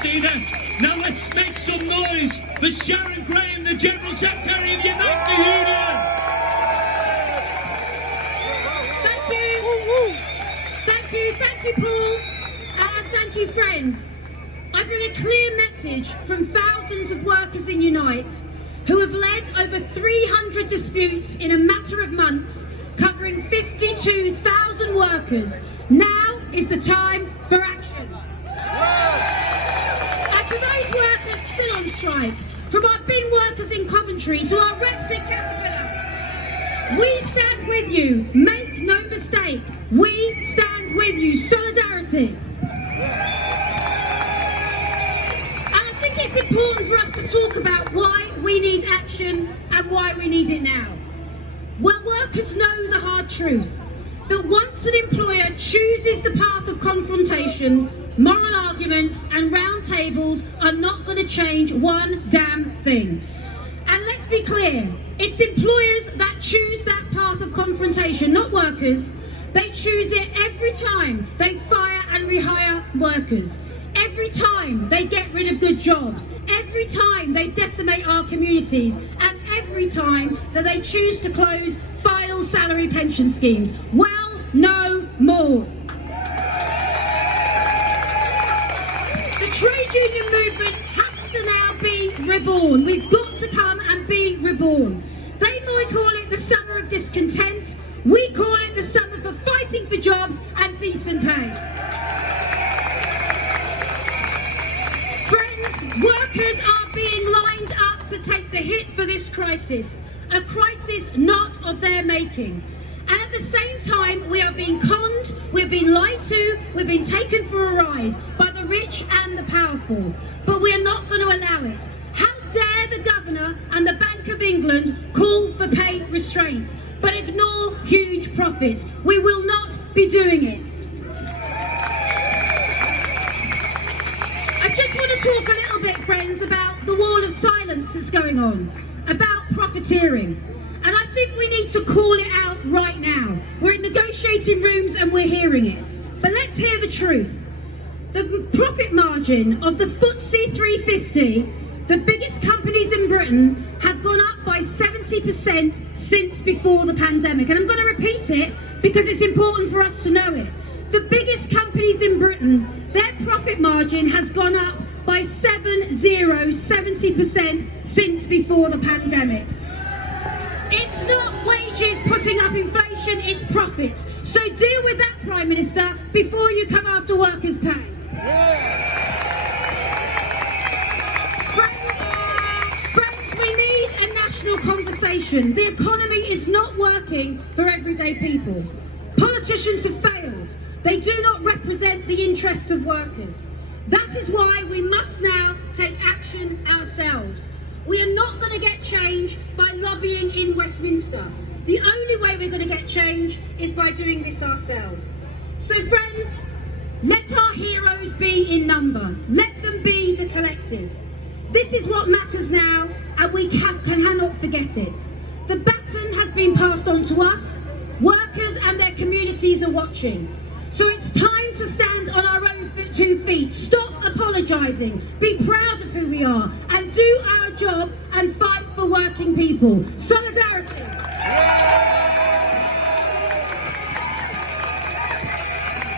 Christina. Now let's make some noise for Sharon, the General Secretary of the United Union. Thank you, Paul, and thank you, friends. I bring a clear message from thousands of workers in Unite who have led over 300 disputes in a matter of months, covering 52,000 workers. Now is the time for action. And for those workers still on strike, from our bin workers in Coventry to our reps in Caterpillar, we stand with you. Make no mistake, we stand with you. Solidarity. And I think it's important for us to talk about why we need action and why we need it now. Well, workers know the hard truth, that once an employer chooses the path of confrontation, moral arguments and round tables are not going to change one damn thing. And let's be clear, it's employers that choose that path of confrontation, not workers. They choose it every time they fire and rehire workers, every time they get rid of good jobs, every time they decimate our communities, and every time that they choose to close final salary pension schemes. Well, no more. The trade union movement has to now be reborn. We've got to come and be reborn. They might call it the summer of discontent. We call it the summer for fighting for jobs and decent pay. Friends, workers are being lined up to take the hit for this crisis, a crisis not of their making. And at the same time, we are being conned, we're being lied to, we're being taken for a ride by the rich and the powerful. But we are not going to allow it. How dare the Governor and the Bank of England call for pay restraint, but ignore huge profits? We will not be doing it. I just want to talk a little bit, friends, about the wall of silence that's going on, about profiteering. And I think we need to call it out right now. We're in negotiating rooms and we're hearing it. But let's hear the truth. The profit margin of the FTSE 350, the biggest companies in Britain, have gone up by 70% since before the pandemic. And I'm going to repeat it because it's important for us to know it. The biggest companies in Britain, their profit margin has gone up by 70% since before the pandemic. It's not wages putting up inflation, it's profits. So deal with that, Prime Minister, before you come after workers' pay. Friends, we need a national conversation. The economy is not working for everyday people. Politicians have failed. They do not represent the interests of workers. That is why we must now take action ourselves. We are not going to get change by lobbying in Westminster. The only way we're going to get change is by doing this ourselves. So friends, let our heroes be in number. Let them be the collective. This is what matters now, and we cannot forget it. The baton has been passed on to us. Workers and their communities are watching. So it's time to stand on our own 2 feet. Stop apologising. Be proud of who we are and do our job and fight for working people. Solidarity.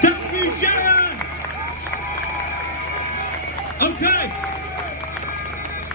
Thank you, Sharon. Okay.